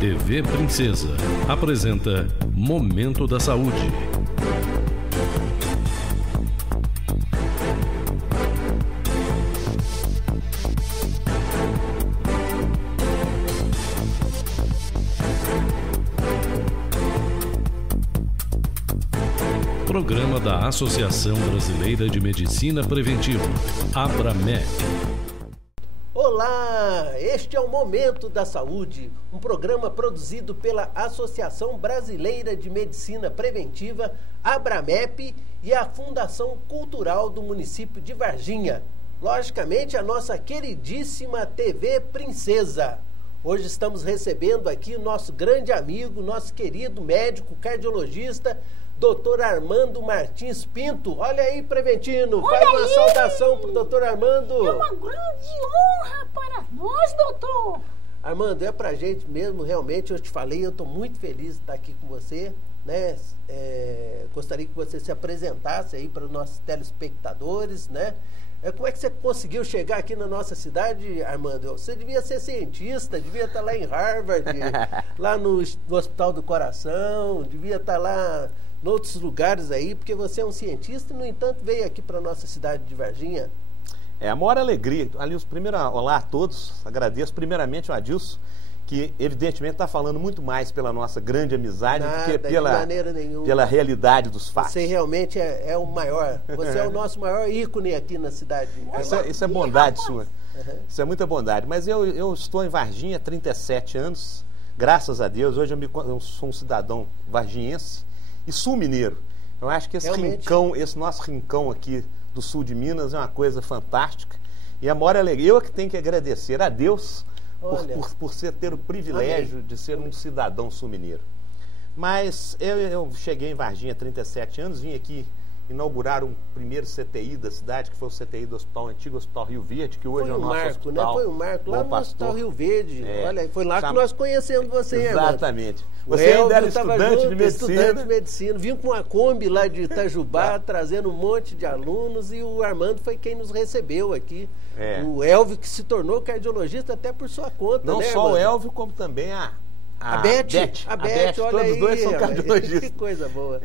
TV Princesa apresenta Momento da Saúde. Programa da Associação Brasileira de Medicina Preventiva, ABRAMEP. Olá, este é o Momento da Saúde, um programa produzido pela Associação Brasileira de Medicina Preventiva, ABRAMEP, e a Fundação Cultural do município de Varginha. Logicamente, a nossa queridíssima TV Princesa. Hoje estamos recebendo aqui o nosso grande amigo, nosso querido médico cardiologista, Dr. Armando Martins Pinto. Olha aí, Preventino, faz uma saudação para o Dr. Armando. É uma grande honra para nós, doutor. Armando, é pra gente mesmo, realmente, eu te falei, eu estou muito feliz de estar aqui com você, né? Gostaria que você se apresentasse aí para os nossos telespectadores, né? Como é que você conseguiu chegar aqui na nossa cidade, Armando? Você devia ser cientista, devia estar lá em Harvard, lá no Hospital do Coração, devia estar lá em outros lugares aí, porque você é um cientista e, no entanto, veio aqui para a nossa cidade de Varginha. É a maior alegria. Aliás, primeiro, olá a todos, agradeço primeiramente ao Adilson, que evidentemente está falando muito mais pela nossa grande amizade do que pela realidade dos fatos. Você realmente é o maior, você é o nosso maior ícone aqui na cidade. Isso é bondade sua, isso é muita bondade. Mas eu estou em Varginha há 37 anos, graças a Deus, hoje eu sou um cidadão varginhense e sul-mineiro. Eu acho que esse nosso rincão aqui do sul de Minas é uma coisa fantástica. E a maior alegria, eu é que tenho que agradecer a Deus por ter o privilégio de ser um cidadão sul-mineiro. Mas eu cheguei em Varginha há 37 anos, vim aqui inaugurar um primeiro CTI da cidade, que foi o CTI do antigo Hospital Rio Verde, que hoje é o nosso hospital. Foi um marco lá no Hospital Rio Verde. Olha, foi lá que nós conhecemos você, exatamente. Você ainda era estudante de medicina. Estudante de medicina. Vim com uma Kombi lá de Itajubá, trazendo um monte de alunos, e o Armando foi quem nos recebeu aqui. O Elvio, que se tornou cardiologista até por sua conta, Não né, só Armando? o Elvio, como também a Beth, olha todos aí, dois são cardiologistas. Que coisa boa.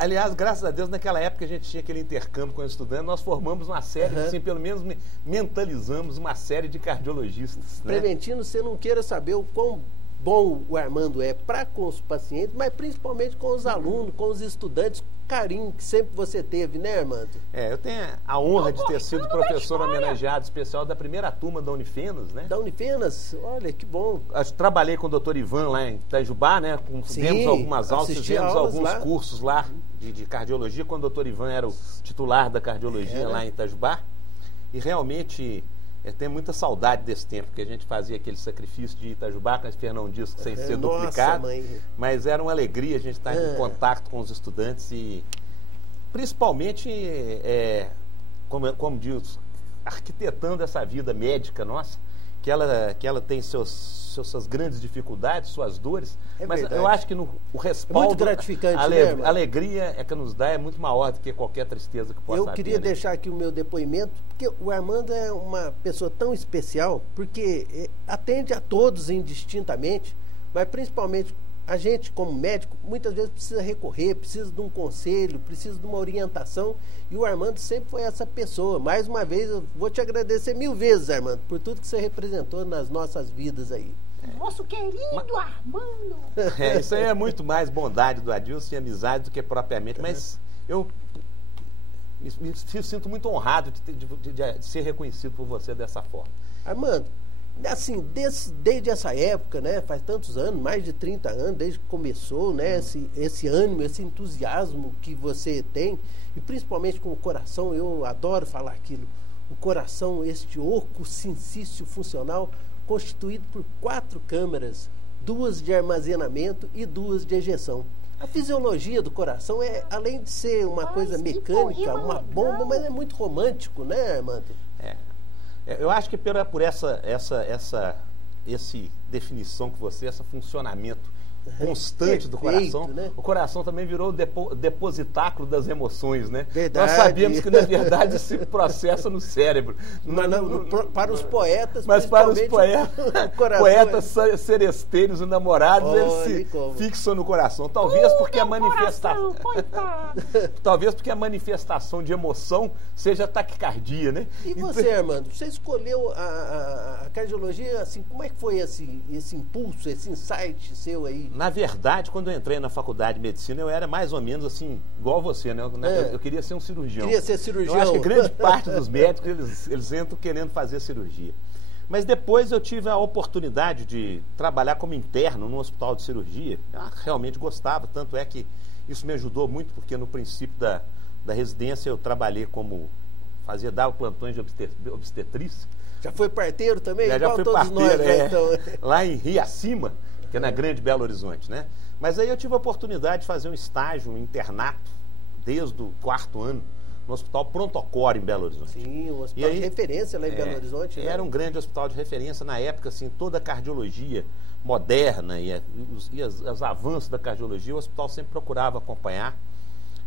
Aliás, graças a Deus, naquela época a gente tinha aquele intercâmbio com os estudantes, nós formamos uma série, assim, pelo menos mentalizamos uma série de cardiologistas. Preventino, você não queira saber o quão bom o Armando é para com os pacientes, mas principalmente com os alunos, com os estudantes, carinho que sempre você teve, né, Armando? Eu tenho a honra de ter sido professor homenageado especial da primeira turma da Unifenas, né? Da Unifenas? Olha, que bom. Eu trabalhei com o Dr. Ivan lá em Itajubá, né? Fizemos algumas aulas, fizemos alguns cursos lá de cardiologia, quando o Dr. Ivan era o titular da cardiologia lá em Itajubá. E realmente tenho muita saudade desse tempo, que a gente fazia aquele sacrifício de Itajubá, com esse Fernão Disco sem ser duplicado. Mas era uma alegria a gente estar em contato com os estudantes e, principalmente, como diz, arquitetando essa vida médica nossa, que ela tem suas grandes dificuldades, suas dores, mas eu acho que o respaldo, muito gratificante, a alegria que nos dá é muito maior do que qualquer tristeza que possa haver. Eu queria deixar aqui o meu depoimento, porque o Armando é uma pessoa tão especial, porque atende a todos indistintamente, mas principalmente a gente, como médico, muitas vezes precisa recorrer, precisa de um conselho, precisa de uma orientação, e o Armando sempre foi essa pessoa. Mais uma vez, eu vou te agradecer 1000 vezes, Armando, por tudo que você representou nas nossas vidas aí. Nosso querido Armando! Isso aí é muito mais bondade do Adilson e amizade do que propriamente, mas eu me sinto muito honrado de ser reconhecido por você dessa forma. Armando, assim, desde essa época, né, faz tantos anos, mais de 30 anos, desde que começou, né, esse ânimo, esse entusiasmo que você tem, e principalmente com o coração, eu adoro falar aquilo, o coração, este oco sincício funcional, constituído por 4 câmaras, 2 de armazenamento e 2 de ejeção. A fisiologia do coração além de ser uma coisa mecânica, uma bomba, mas é muito romântico, né, Armando? Eu acho que por essa definição que você, esse funcionamento constante do coração. Né? O coração também virou o depositáculo das emoções, né? Verdade. Nós sabemos que, na verdade, se processa no cérebro. Mas para os poetas, mas para os poetas seresteiros e namorados, eles se fixam no coração. Talvez porque a manifestação... Talvez porque a manifestação de emoção seja a taquicardia, né? E você, Armando, você escolheu a cardiologia, assim, como é que foi esse impulso, esse insight seu aí? Na verdade, quando eu entrei na faculdade de medicina, eu era mais ou menos assim, igual você, né? Eu queria ser um cirurgião. Queria ser cirurgião. Eu acho que grande parte dos médicos, eles entram querendo fazer cirurgia. Mas depois eu tive a oportunidade de trabalhar como interno num hospital de cirurgia. Eu realmente gostava, tanto é que isso me ajudou muito, porque no princípio da residência eu trabalhei como... dava plantões de obstetrícia. Já foi parteiro também? Já fui todos parteiro, nós, então. Lá em Riacima, que é na Grande Belo Horizonte, né? Mas aí eu tive a oportunidade de fazer um estágio, um internato, desde o 4º ano, no Hospital Prontocore, em Belo Horizonte. Sim, um hospital de referência lá em Belo Horizonte. Né? Era um grande hospital de referência na época, assim, toda a cardiologia moderna e os avanços da cardiologia, o hospital sempre procurava acompanhar.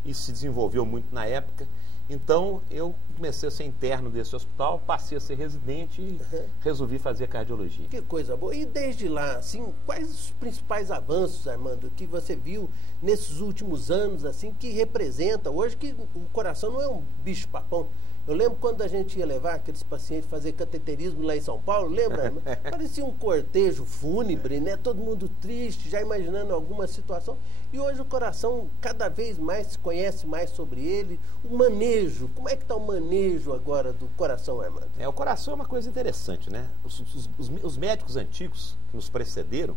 Isso se desenvolveu muito na época. Então, eu comecei a ser interno desse hospital, passei a ser residente e resolvi fazer cardiologia. Que coisa boa. E desde lá, assim, quais os principais avanços, Armando, que você viu nesses últimos anos, assim, que representa hoje que o coração não é um bicho-papão? Eu lembro quando a gente ia levar aqueles pacientes fazer cateterismo lá em São Paulo, lembra? Parecia um cortejo fúnebre, né? Todo mundo triste, já imaginando alguma situação. E hoje o coração cada vez mais se conhece mais sobre ele. O manejo, como é que está o manejo agora do coração, Armando? O coração é uma coisa interessante, né? Os médicos antigos que nos precederam,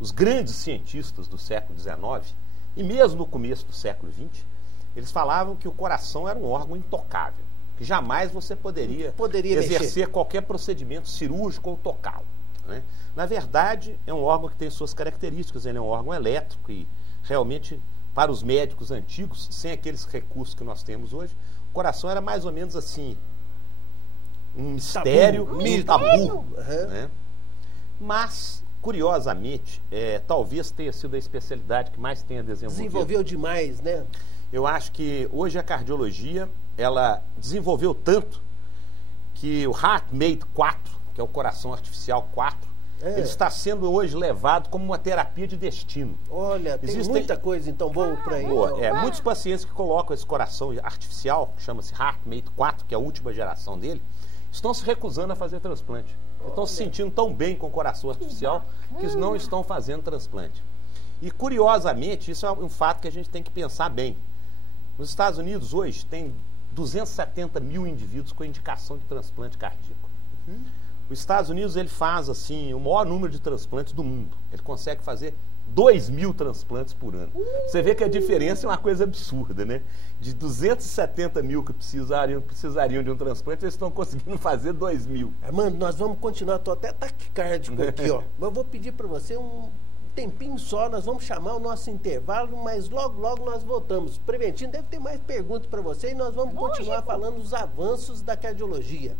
os grandes cientistas do século XIX e mesmo no começo do século XX, eles falavam que o coração era um órgão intocável, que jamais você poderia exercer mexer. Qualquer procedimento cirúrgico ou tocá-lo, né? Na verdade, é um órgão que tem suas características, ele é um órgão elétrico e realmente, para os médicos antigos, sem aqueles recursos que nós temos hoje, o coração era mais ou menos assim, um mistério, um tabu. Né? Mas, curiosamente, talvez tenha sido a especialidade que mais tenha desenvolvido. Desenvolveu demais, né? Eu acho que hoje a cardiologia, ela desenvolveu tanto que o HeartMate 4, que é o coração artificial 4, ele está sendo hoje levado como uma terapia de destino. Olha, tem muita coisa então boa para isso. Muitos pacientes que colocam esse coração artificial, chama-se HeartMate 4, que é a última geração dele, estão se recusando a fazer transplante. Estão se sentindo tão bem com o coração artificial que não estão fazendo transplante. E curiosamente, isso é um fato que a gente tem que pensar bem. Nos Estados Unidos hoje tem 270 mil indivíduos com indicação de transplante cardíaco. Os Estados Unidos ele faz assim o maior número de transplantes do mundo. Ele consegue fazer 2.000 transplantes por ano. Você vê que a diferença é uma coisa absurda, né? De 270 mil que precisariam de um transplante, eles estão conseguindo fazer 2.000. Armando, nós vamos continuar, estou até taquicárdico aqui, ó. Mas eu vou pedir para você um tempinho só, nós vamos chamar o nosso intervalo, mas logo, logo nós voltamos. Preventino deve ter mais perguntas para você e nós vamos continuar falando dos avanços da cardiologia.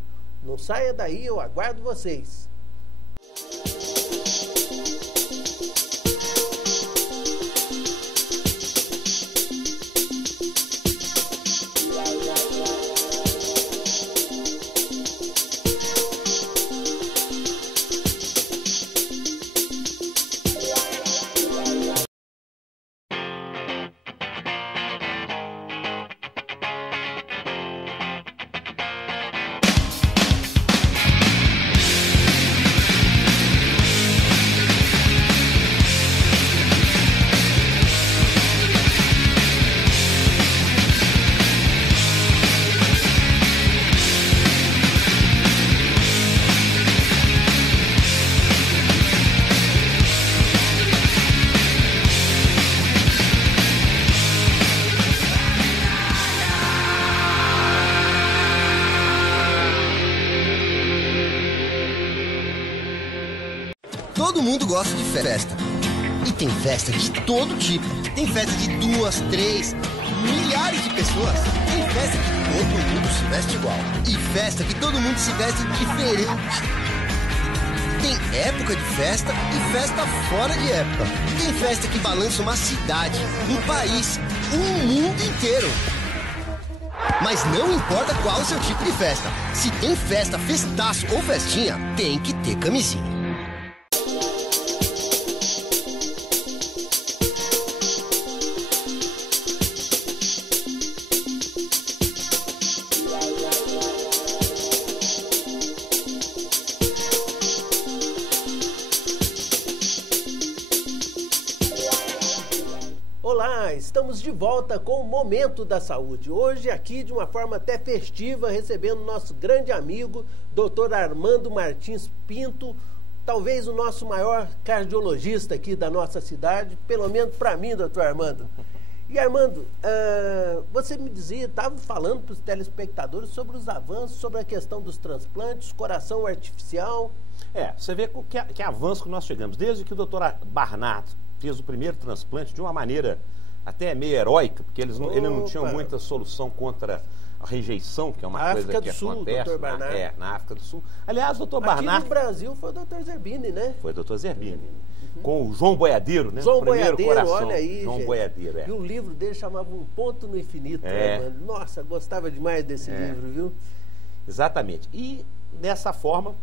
Não saia daí, eu aguardo vocês. Todo mundo gosta de festa. E tem festa de todo tipo. Tem festa de 2, 3, milhares de pessoas. Tem festa que todo mundo se veste igual. E festa que todo mundo se veste diferente. Tem época de festa e festa fora de época. Tem festa que balança uma cidade, um país, um mundo inteiro. Mas não importa qual o seu tipo de festa. Se tem festa, festaço ou festinha, tem que ter camisinha. Estamos de volta com o Momento da Saúde. Hoje aqui de uma forma até festiva, recebendo nosso grande amigo, Dr. Armando Martins Pinto, talvez o nosso maior cardiologista aqui da nossa cidade, pelo menos para mim, doutor Armando. E Armando, você me dizia, estava falando para os telespectadores sobre os avanços, sobre a questão dos transplantes, coração artificial. Você vê que avanço que nós chegamos, desde que o doutor Barnard fez o primeiro transplante de uma maneira até meio heróica, porque ele não tinha muita solução contra a rejeição, que é uma coisa que acontece na África do Sul. Aliás, o doutor Barnard... Aqui no Brasil foi o doutor Zerbini, né? Foi o doutor Zerbini. Com o João Boiadeiro, né? João o primeiro Boiadeiro, coração. Olha aí, João gente. Boiadeiro, E o livro dele chamava Um Ponto no Infinito, né, mano? Nossa, gostava demais desse livro, viu? Exatamente. E dessa forma,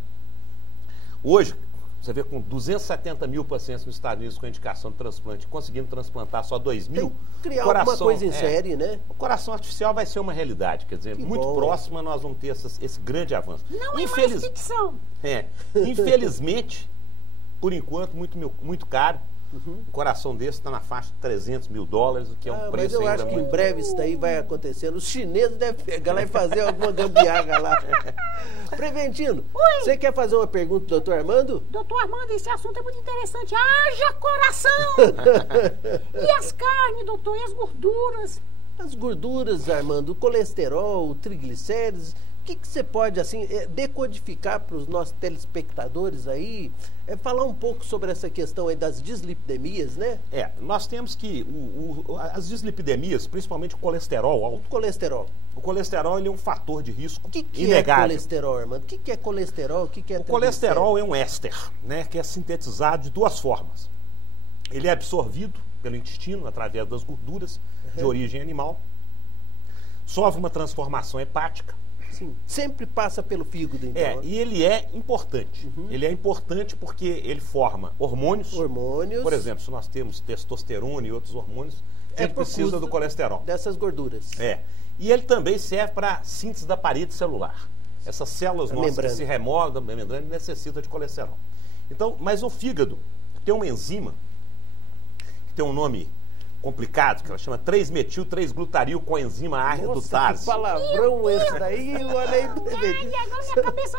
hoje... Você vê com 270 mil pacientes nos Estados Unidos com indicação de transplante, conseguindo transplantar só 2 mil. Tem que criar alguma coisa em série, né? O coração artificial vai ser uma realidade, quer dizer, muito próxima nós vamos ter esse grande avanço. Não é mais ficção. Infelizmente, por enquanto, muito caro. Um coração desse está na faixa de $300 mil, o que é um preço ainda muito... Mas eu acho que em breve isso daí vai acontecendo. Os chineses devem pegar lá e fazer alguma gambiarra lá. Preventino, você quer fazer uma pergunta, doutor Armando? Doutor Armando, esse assunto é muito interessante. Haja coração! E as carnes, doutor? E as gorduras? As gorduras, Armando, o colesterol, o triglicérides... O que você pode, assim, decodificar para os nossos telespectadores aí, falar um pouco sobre essa questão aí das dislipidemias, né? Nós temos que, as dislipidemias, principalmente o colesterol alto. O colesterol ele é um fator de risco inegável. O que é colesterol, Armando? O que é colesterol? O que é o colesterol é um éster, né, que é sintetizado de duas formas. Ele é absorvido pelo intestino através das gorduras de origem animal, sofre uma transformação hepática. Sim, sempre passa pelo fígado, então. E ele é importante. Ele é importante porque ele forma hormônios. Por exemplo, se nós temos testosterona e outros hormônios, a gente precisa do colesterol. Dessas gorduras. E ele também serve para a síntese da parede celular. Essas células nossas que se removem da membrana necessitam de colesterol. Então, mas o fígado tem uma enzima que tem um nome complicado, que ela chama 3-metil-3-glutaril coenzima A redutase. Que palavrão esse daí, olha aí. Agora minha cabeça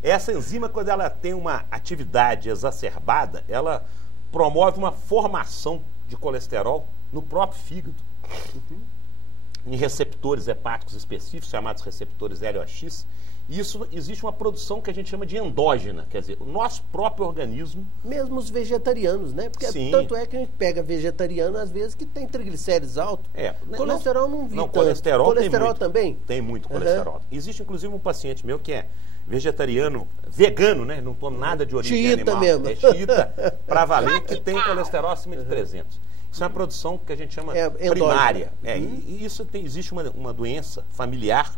Essa enzima, quando ela tem uma atividade exacerbada, ela promove uma formação de colesterol no próprio fígado, em receptores hepáticos específicos, chamados receptores LOX. E isso existe uma produção que a gente chama de endógena, quer dizer, o nosso próprio organismo... Mesmo os vegetarianos, né? Porque tanto é que a gente pega vegetariano, às vezes, que tem triglicérides altos. Colesterol não vi tanto. Colesterol também? Tem muito colesterol. Existe, inclusive, um paciente meu que é vegetariano, vegano, né? Não toma nada de origem animal. Mesmo. É xiita, pra valer, que tem colesterol acima de 300. Isso é uma produção que a gente chama primária. E isso existe uma doença familiar,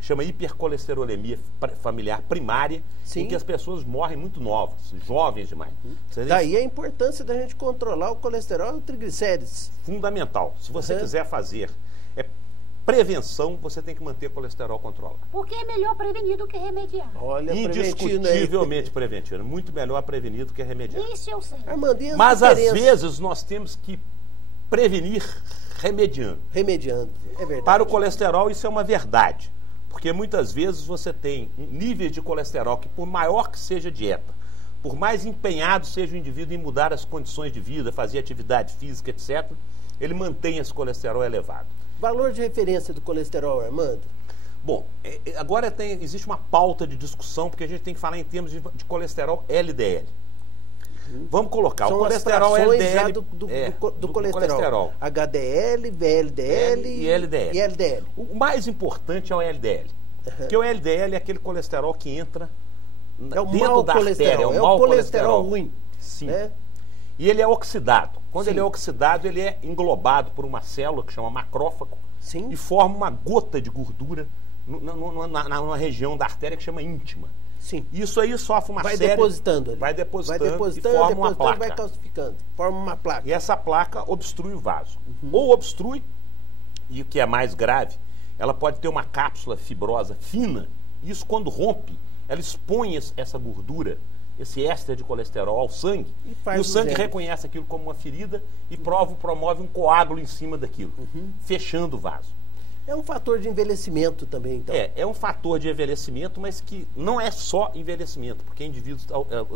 chama hipercolesterolemia familiar primária, em que as pessoas morrem muito novas, jovens demais. Daí a importância da gente controlar o colesterol e o triglicérides. Fundamental. Se você quiser fazer prevenção, você tem que manter o colesterol controlado. Porque é melhor prevenir do que remediar. Olha, indiscutivelmente prevenir. Muito melhor prevenir do que remediar. Isso eu sei. Mas às vezes nós temos que prevenir remediando. É verdade. Para o colesterol isso é uma verdade. Porque muitas vezes você tem níveis de colesterol que, por maior que seja a dieta, por mais empenhado seja o indivíduo em mudar as condições de vida, fazer atividade física, etc., ele mantém esse colesterol elevado. Valor de referência do colesterol, Armando? Bom, agora existe uma pauta de discussão, porque a gente tem que falar em termos de colesterol LDL. Vamos colocar o colesterol LDL do colesterol. HDL, VLDL e LDL. O mais importante é o LDL. Uhum. Porque o LDL é aquele colesterol que entra dentro da artéria, é o colesterol ruim. Sim. Né? E ele é oxidado. Quando ele é oxidado, ele é englobado por uma célula que chama macrófago. Sim. E forma uma gota de gordura numa região da artéria que chama íntima. Sim. Isso aí sofre uma série... Depositando ali. Vai depositando e forma uma placa. Vai calcificando, forma uma placa. E essa placa obstrui o vaso. Ou obstrui, e o que é mais grave, ela pode ter uma cápsula fibrosa fina, e isso quando rompe, ela expõe essa gordura, esse éster de colesterol ao sangue, e o sangue reconhece aquilo como uma ferida e promove um coágulo em cima daquilo, fechando o vaso. É um fator de envelhecimento também, então. É um fator de envelhecimento, mas que não é só envelhecimento, porque indivíduos,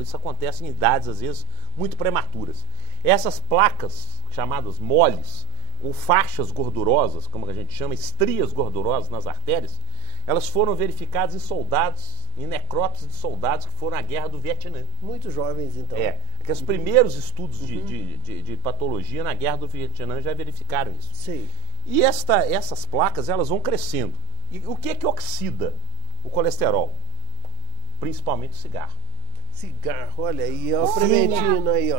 isso acontece em idades, às vezes, muito prematuras. Essas placas, chamadas moles, ou faixas gordurosas, como a gente chama, estrias gordurosas nas artérias, elas foram verificadas em soldados, em necrópsias de soldados que foram à guerra do Vietnã. Muito jovens, então. Porque os primeiros estudos de patologia na guerra do Vietnã já verificaram isso. Sim. E essas placas, elas vão crescendo. E o que é que oxida o colesterol? Principalmente o cigarro. Cigarro, olha aí, ó, preventindo aí, ó.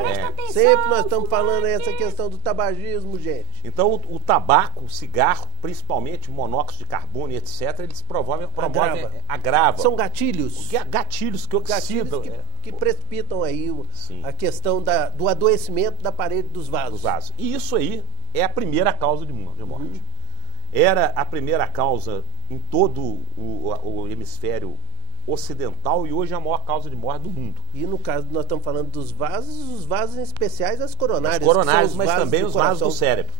Sempre nós estamos falando essa questão do tabagismo, gente. Então, o tabaco, o cigarro, principalmente monóxido de carbono e etc., eles promovem agrava. São gatilhos? Gatilhos que oxidam. Que precipitam aí a questão do adoecimento da parede dos vasos. E isso aí é a primeira causa de morte. Era a primeira causa em todo o hemisfério ocidental e hoje é a maior causa de morte do mundo. E no caso, nós estamos falando dos vasos, os vasos em especiais, as coronárias. As coronárias, mas também os vasos do cérebro.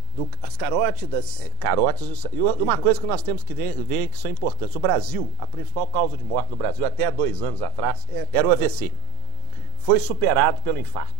As carótidas. Carótidas e uma coisa que nós temos que ver que são importantes. O Brasil, a principal causa de morte no Brasil, até há 2 anos atrás, era o AVC. Foi superado pelo infarto.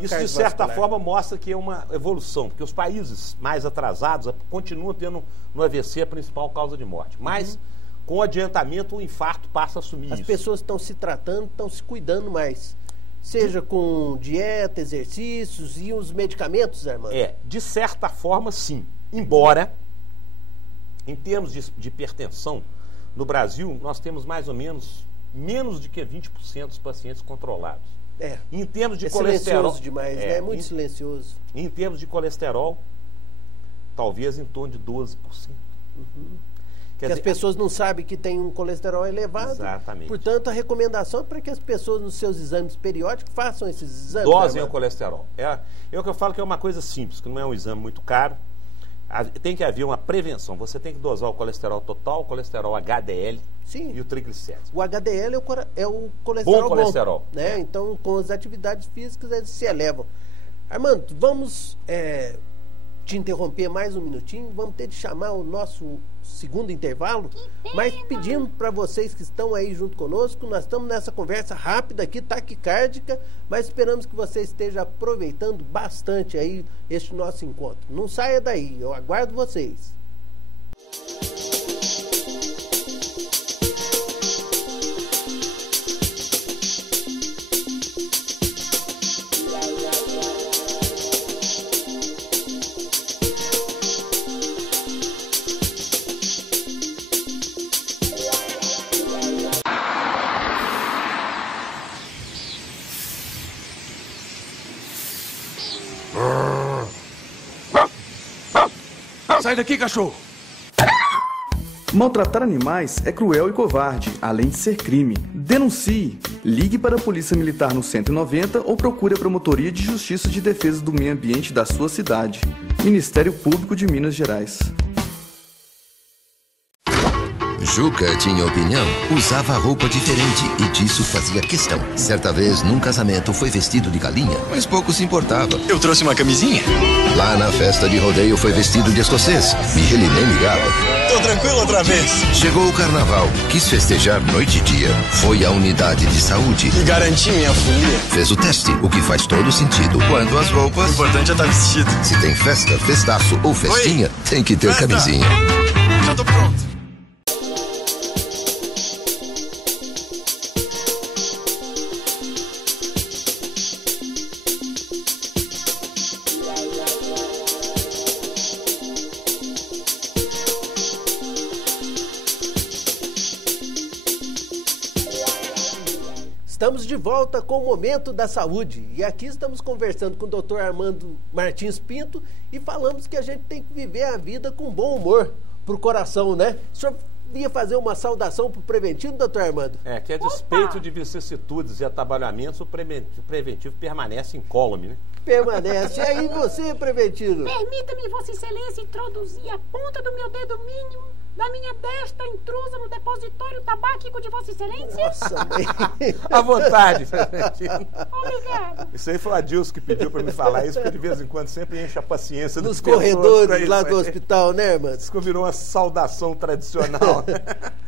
Isso, de certa forma, mostra que é uma evolução, porque os países mais atrasados continuam tendo no AVC a principal causa de morte. Mas, com o adiantamento, o infarto passa a assumir isso. As pessoas estão se tratando, estão se cuidando mais. Seja com dieta, exercícios e os medicamentos, Armando? De certa forma, sim. Embora, em termos de hipertensão, no Brasil, nós temos mais ou menos de que 20% dos pacientes controlados. Em termos de colesterol... silencioso demais, né? Muito silencioso. Em termos de colesterol, talvez em torno de 12%. Porque as pessoas não sabem que tem um colesterol elevado. Exatamente. Portanto, a recomendação é para que as pessoas, nos seus exames periódicos, façam esses exames. Dosem o colesterol. É o que eu falo que é uma coisa simples, que não é um exame muito caro. Tem que haver uma prevenção. Você tem que dosar o colesterol total, o colesterol HDL e o triglicérides. O HDL é o colesterol bom. Colesterol. Né? Então, com as atividades físicas, eles se elevam. Armando, vamos te interromper mais um minutinho. Vamos ter de chamar o nosso segundo intervalo. Mas pedimos para vocês que estão aí junto conosco, nós estamos nessa conversa rápida aqui, taquicárdica, mas esperamos que você esteja aproveitando bastante aí este nosso encontro. Não saia daí, eu aguardo vocês. Sai daqui, cachorro! Maltratar animais é cruel e covarde, além de ser crime. Denuncie! Ligue para a Polícia Militar no 190 ou procure a Promotoria de Justiça de Defesa do Meio Ambiente da sua cidade. Ministério Público de Minas Gerais. Juca tinha opinião, usava roupa diferente e disso fazia questão. Certa vez, num casamento, foi vestido de galinha, mas pouco se importava. Eu trouxe uma camisinha? Lá na festa de rodeio foi vestido de escocês e ele nem ligava. Tô tranquilo outra vez. Chegou o carnaval, quis festejar noite e dia. Foi à unidade de saúde e garanti minha folia. Fez o teste, o que faz todo sentido. Quanto às roupas, o importante é estar vestido. Se tem festa, festaço ou festinha, tem que ter camisinha. Já tô pronto. Estamos de volta com o Momento da Saúde. E aqui estamos conversando com o Dr. Armando Martins Pinto e falamos que a gente tem que viver a vida com bom humor pro coração, né? O senhor ia fazer uma saudação pro preventivo, doutor Armando? Que a despeito de vicissitudes e atabalhamentos, o preventivo permanece incólume, né? Permanece. E aí você, preventivo? Permita-me, Vossa Excelência, introduzir a ponta do meu dedo mínimo da minha destra intrusa no depositório tabáquico de Vossa Excelência? Nossa, mãe. À vontade, preventivo. Obrigado. Isso aí foi o Adilson que pediu para me falar isso, porque de vez em quando sempre enche a paciência nos das corredores pessoas lá do hospital, né, Armando? Isso virou uma saudação tradicional.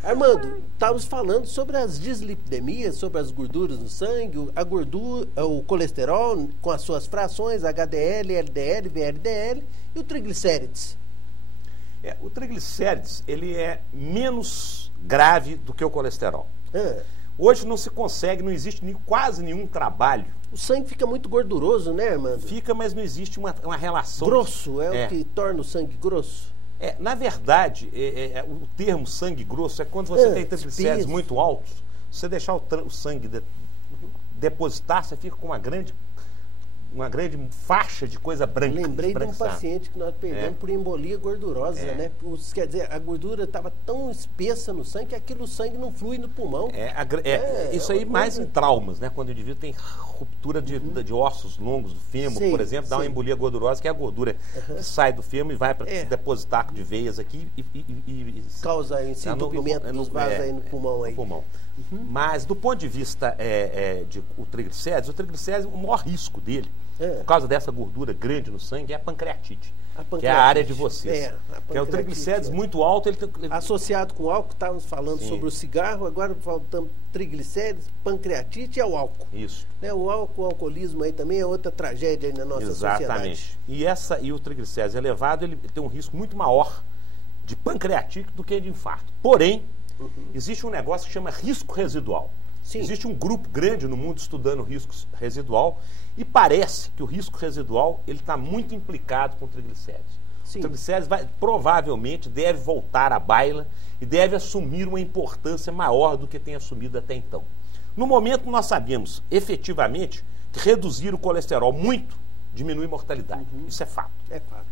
Armando, estávamos falando sobre as dislipidemias, sobre as gorduras no sangue, a gordura, o colesterol com as suas frações, HDL, LDL, VLDL e o triglicérides. O triglicérides, ele é menos grave do que o colesterol. Hoje não se consegue, não existe quase nenhum trabalho. O sangue fica muito gorduroso, né, Armando? Fica, mas não existe uma relação... Grosso, o que torna o sangue grosso? Na verdade, o termo sangue grosso é quando você tem triglicérides muito altos, você deixar o sangue depositar, você fica com uma grande faixa de coisa branca. Lembrei de um paciente que nós perdemos por embolia gordurosa, né? Quer dizer, a gordura estava tão espessa no sangue que aquilo, o sangue não flui no pulmão. Isso aí mais em traumas, né? Quando o indivíduo tem ruptura de ossos longos do fêmur, por exemplo, dá uma embolia gordurosa, que é a gordura que sai do fêmur e vai para depositar de veias aqui e causa esse entupimento dos vasos aí no pulmão. Aí. No pulmão. Mas do ponto de vista de o triglicérides, o maior risco dele, por causa dessa gordura grande no sangue, é a pancreatite. Que é a área de vocês. Que é o triglicérides muito alto. Associado com o álcool, estávamos falando sobre o cigarro, agora faltamos triglicérides, pancreatite e o álcool. Isso. O álcool, o alcoolismo aí também é outra tragédia aí na nossa sociedade. E o triglicérides elevado, ele tem um risco muito maior de pancreatite do que de infarto. Porém, existe um negócio que chama risco residual. Sim. Existe um grupo grande no mundo estudando risco residual e parece que o risco residual ele está muito implicado com o triglicérides. Sim. O triglicérides provavelmente deve voltar à baila e deve assumir uma importância maior do que tem assumido até então. No momento nós sabemos efetivamente que reduzir o colesterol muito diminui a mortalidade. Isso é fato. É fato.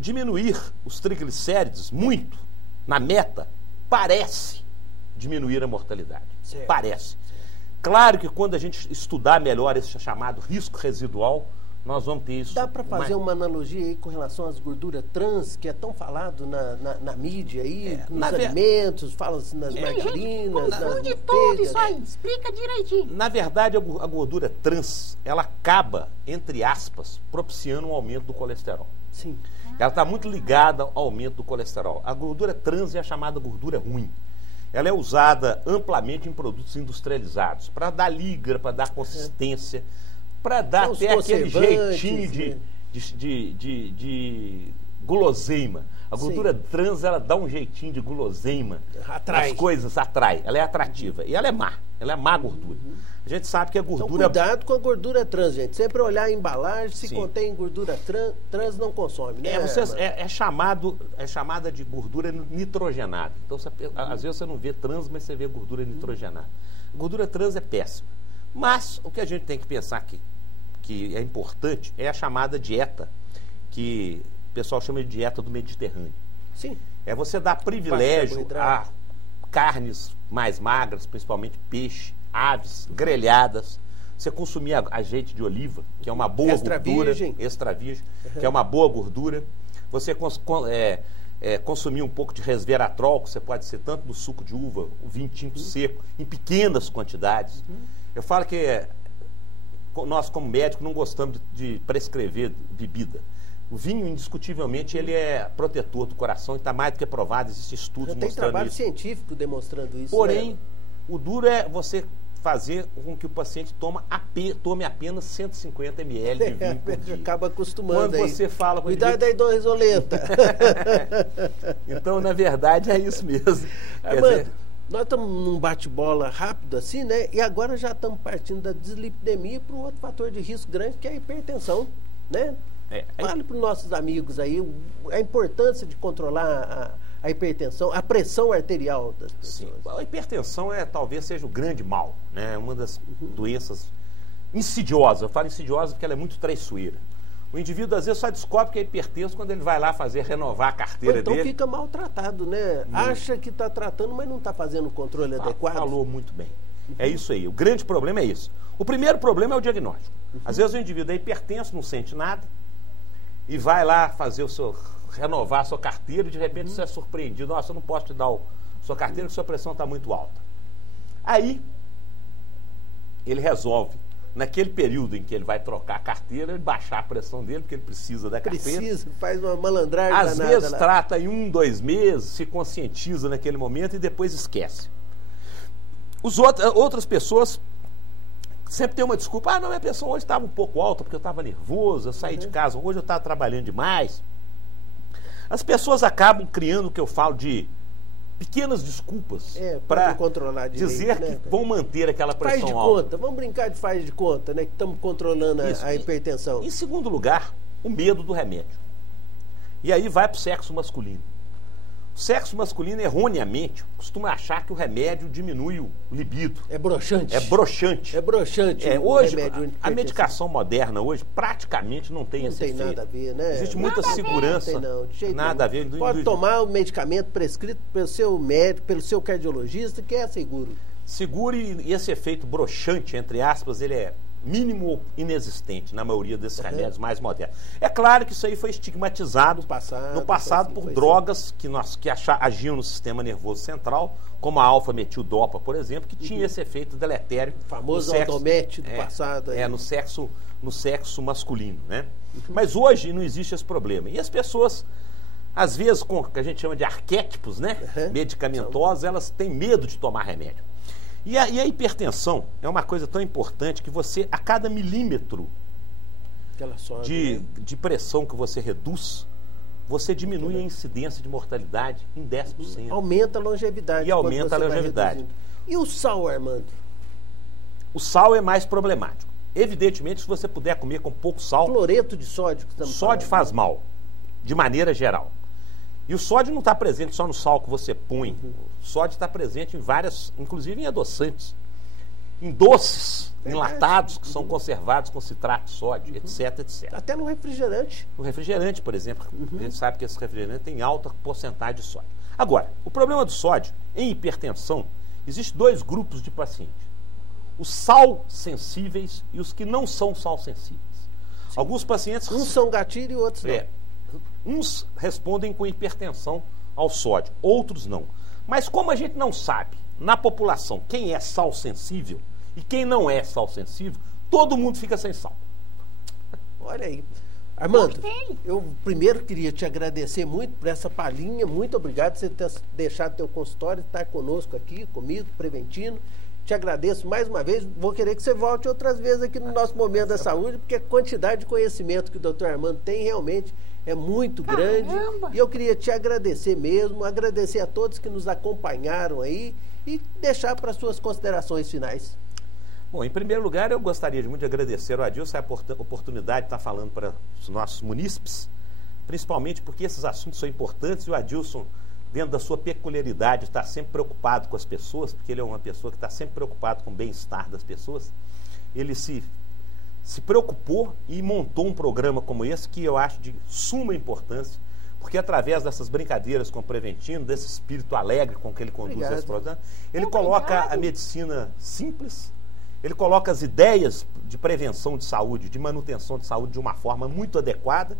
Diminuir os triglicérides muito, na meta, parece diminuir a mortalidade. Certo. Parece. Certo. Claro que quando a gente estudar melhor esse chamado risco residual, nós vamos ter isso. Dá para fazer uma analogia aí com relação às gorduras trans, que é tão falado na mídia aí, nos alimentos, fala-se nas margarinas, nas confunde tudo isso aí, explica direitinho. Na verdade, a gordura trans, ela acaba, entre aspas, propiciando um aumento do colesterol. Sim. Ela está muito ligada ao aumento do colesterol. A gordura trans é a chamada gordura ruim. Ela é usada amplamente em produtos industrializados, para dar liga, para dar consistência, para dar até aquele jeitinho de guloseima. A gordura trans, ela dá um jeitinho de guloseima. Atrai. As coisas atrai. Ela é atrativa. E ela é má. Ela é má gordura. A gente sabe que a gordura... Então, cuidado com a gordura trans, gente. Sempre olhar a embalagem, se contém gordura trans, não consome, né? É chamada de gordura nitrogenada. Então, às vezes você não vê trans, mas você vê gordura nitrogenada. A gordura trans é péssima. Mas o que a gente tem que pensar que é importante é a chamada dieta, que o pessoal chama de dieta do Mediterrâneo. Sim. É você dar privilégio a carnes mais magras, principalmente peixe, aves, grelhadas. Você consumir azeite de oliva, que é uma boa gordura, extra virgem, que é uma boa gordura. Você consumir um pouco de resveratrol, que você pode ser tanto no suco de uva, o vinho tinto seco, em pequenas quantidades. Eu falo que nós, como médico, não gostamos de prescrever bebida. O vinho, indiscutivelmente, ele é protetor do coração e está mais do que provado, existem estudos mostrando isso. Tem trabalho científico demonstrando isso. Porém, o duro é você fazer com que o paciente tome apenas 150 ml de vinho por dia. Acaba acostumando. Quando você fala... Cuidado aí, dona Isoleta. Então, na verdade, é isso mesmo. Armando, nós estamos num bate-bola rápido assim, né? E agora já estamos partindo da dislipidemia para um outro fator de risco grande, que é a hipertensão, né? Fale para os nossos amigos aí a importância de controlar a hipertensão, a pressão arterial das pessoas? Sim, a hipertensão talvez seja o grande mal, né? Uma das doenças insidiosas. Eu falo insidiosa porque ela é muito traiçoeira. O indivíduo, às vezes, só descobre que é hipertenso quando ele vai lá renovar a carteira dele. Então fica maltratado, né? Acha que está tratando, mas não está fazendo o controle adequado. Falou muito bem. É isso aí. O grande problema é isso. O primeiro problema é o diagnóstico. Às vezes o indivíduo é hipertenso, não sente nada, e vai lá renovar a sua carteira e de repente você é surpreendido. Nossa, eu não posso te dar sua carteira porque sua pressão está muito alta. Aí, ele resolve, naquele período em que ele vai trocar a carteira, ele baixar a pressão dele, porque ele precisa da carteira. Precisa, faz uma malandragem danada. Às vezes trata em 1, 2 meses, se conscientiza naquele momento e depois esquece. Outras pessoas sempre tem uma desculpa. Ah, não, minha pressão hoje estava um pouco alta porque eu estava nervoso, eu saí de casa, hoje eu estava trabalhando demais. As pessoas acabam criando o que eu falo de pequenas desculpas para dizer que vão manter aquela pressão alta. Faz de conta, vamos brincar de faz de conta, né? Que estamos controlando a hipertensão. Em segundo lugar, o medo do remédio. E aí vai para o sexo masculino. O sexo masculino, erroneamente, costuma achar que o remédio diminui o libido. É broxante. É broxante. É broxante. Hoje, a medicação moderna hoje praticamente não tem esse efeito. Não tem nada a ver, né? Existe muita segurança. Não tem não, de jeito nada nenhum. A ver. Pode tomar o medicamento prescrito pelo seu médico, pelo seu cardiologista, que é seguro. Seguro, e esse efeito broxante, entre aspas, ele é mínimo ou inexistente na maioria desses remédios mais modernos. É claro que isso aí foi estigmatizado no passado por drogas que agiam no sistema nervoso central, como a alfa-metildopa, por exemplo, que tinha esse efeito deletério. O famoso Aldomete do passado. No sexo masculino, né? Mas hoje não existe esse problema. E as pessoas, às vezes, com o que a gente chama de arquétipos, né? Medicamentosos, elas têm medo de tomar remédio. E a hipertensão é uma coisa tão importante que você, a cada milímetro de pressão que você reduz, você diminui a incidência de mortalidade em 10%. Aumenta a longevidade. E aumenta a longevidade. E o sal, Armando? O sal é mais problemático. Evidentemente, se você puder comer com pouco sal... Cloreto de sódio. Sódio faz mal, de maneira geral. E o sódio não está presente só no sal que você põe. O sódio está presente em várias, inclusive em adoçantes, em doces enlatados que são conservados com citrato de sódio, etc, etc. Até no refrigerante. No refrigerante, por exemplo, a gente sabe que esse refrigerante tem alta porcentagem de sódio. Agora, o problema do sódio em hipertensão, existe 2 grupos de pacientes. Os sal sensíveis e os que não são sal sensíveis. Sim. Alguns pacientes... Uns são gatilho e outros não. Uns respondem com hipertensão ao sódio, outros não. Mas como a gente não sabe, na população, quem é sal sensível e quem não é sal sensível, todo mundo fica sem sal. Olha aí. Armando, eu primeiro queria te agradecer muito por essa palhinha. Muito obrigado por você ter deixado teu consultório, estar conosco aqui, comigo, Preventindo. Te agradeço mais uma vez. Vou querer que você volte outras vezes aqui no nosso Momento da Saúde, porque a quantidade de conhecimento que o Dr. Armando tem realmente é muito grande. E eu queria te agradecer mesmo, agradecer a todos que nos acompanharam aí e deixar para as suas considerações finais. Bom, em primeiro lugar, eu gostaria muito de agradecer ao Adilson a oportunidade de estar falando para os nossos munícipes, principalmente porque esses assuntos são importantes e o Adilson, dentro da sua peculiaridade, está sempre preocupado com as pessoas, porque ele é uma pessoa que está sempre preocupado com o bem-estar das pessoas. Ele se preocupou e montou um programa como esse, que eu acho de suma importância, porque através dessas brincadeiras com o Preventindo, desse espírito alegre com que ele conduz esse programa, ele coloca a medicina simples, ele coloca as ideias de prevenção de saúde, de manutenção de saúde de uma forma muito adequada,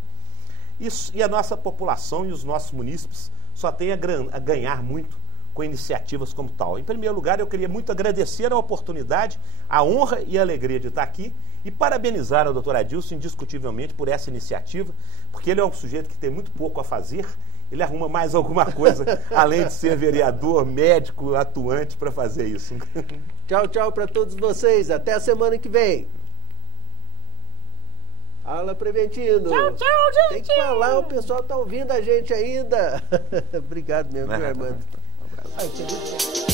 e a nossa população e os nossos munícipes só tem a ganhar muito com iniciativas como tal. Em primeiro lugar, eu queria muito agradecer a oportunidade, a honra e a alegria de estar aqui e parabenizar o Dr. Adilson indiscutivelmente por essa iniciativa, porque ele é um sujeito que tem muito pouco a fazer, ele arruma mais alguma coisa, além de ser vereador, médico, atuante para fazer isso. Tchau, tchau para todos vocês. Até a semana que vem. Fala, Preventindo. Tchau, tchau, gente. Tem que falar, o pessoal está ouvindo a gente ainda. Obrigado mesmo, Armando. Um abraço.